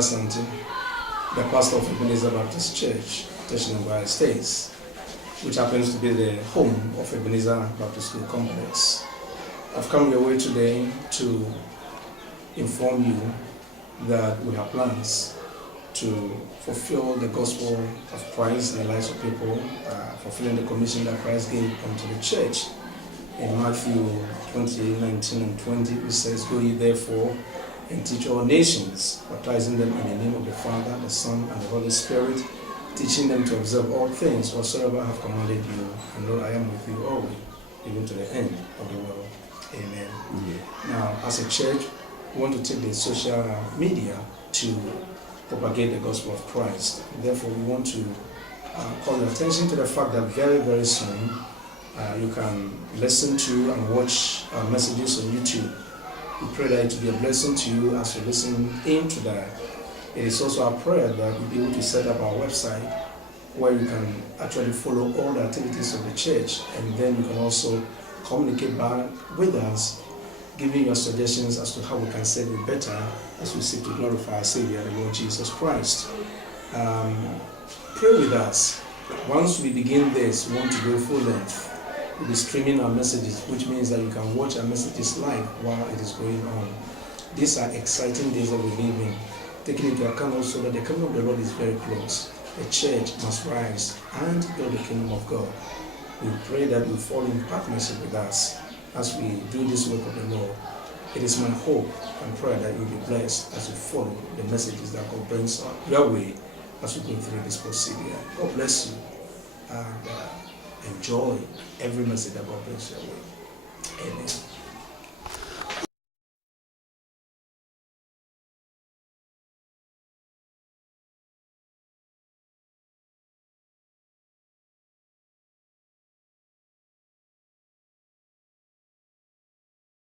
Asante, the pastor of Ebenezer Baptist Church, Teshnangwa Estates, which happens to be the home of Ebenezer Baptist School Complex. I've come your way today to inform you that we have plans to fulfill the gospel of Christ in the lives of people, fulfilling the commission that Christ gave unto the church. In Matthew 20:19 and 20, it says, "Go ye therefore and teach all nations, baptizing them in the name of the Father, the Son, and the Holy Spirit, teaching them to observe all things whatsoever I have commanded you, and lo, I am with you always, even to the end of the world." Amen. Yeah. Now, as a church, we want to take the social media to propagate the gospel of Christ. Therefore, we want to call your attention to the fact that very, very soon you can listen to and watch our messages on YouTube. We pray that it will be a blessing to you as you listen into that. It is also our prayer that we'll be able to set up our website where you can actually follow all the activities of the church, and then you can also communicate back with us, giving your suggestions as to how we can serve you better as we seek to glorify our Savior, the Lord Jesus Christ. Pray with us. Once we begin this, we want to go full length. We'll be streaming our messages, which means that you can watch our messages live while it is going on. These are exciting days that we live in, taking into account also that the kingdom of the Lord is very close. The church must rise and build the kingdom of God. We pray that you fall in partnership with us as we do this work of the Lord. It is my hope and prayer that you'll be blessed as you follow the messages that God brings your way as we go through this procedure. God bless you, and enjoy every message that God brings your way. Amen.